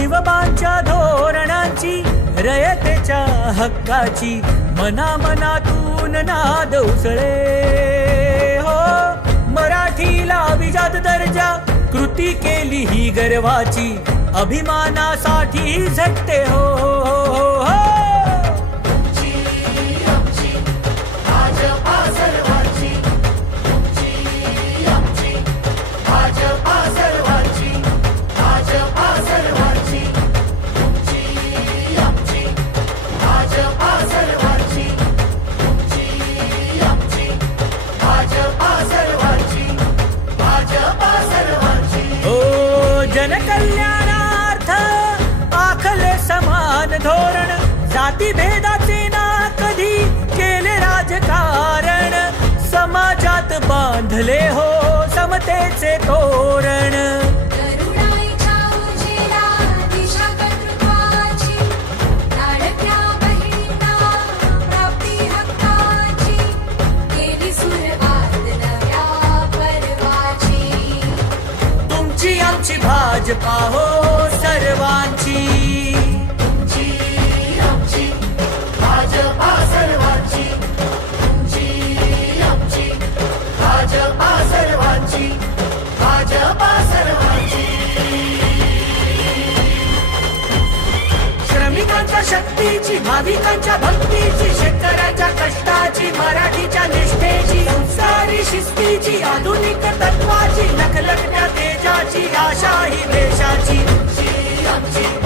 शिवबांच्या धोरणांची रयतेच्या हक्काची मनामनातून नाद उसळे हो. मराठीला अभिजात दर्जा कृती केली ही गर्वाची अभिमानासाठी झटते हो, हो, हो. जनकल्याणार्थ आखले समान धोरण जाती भेदाचे ना कधी केले राजकारण समाजात बांधले हो समतेचे तोरण. आमची भाजपा हो सर्वांची. तुमची आमची भाजपा सर्वांची. तुमची आमची भाजपा सर्वांची. भाजपा सर्वांची. श्रमिकांच्या शक्तीची भाविकांच्या भक्तीची शेतकऱ्यांच्या कष्टाची मराठीच्या निष्ठेची संस्कारी शिस्तीची आधुनिक तत्वाची लखलखत्या तेजाची आशा ही देशाची. आमची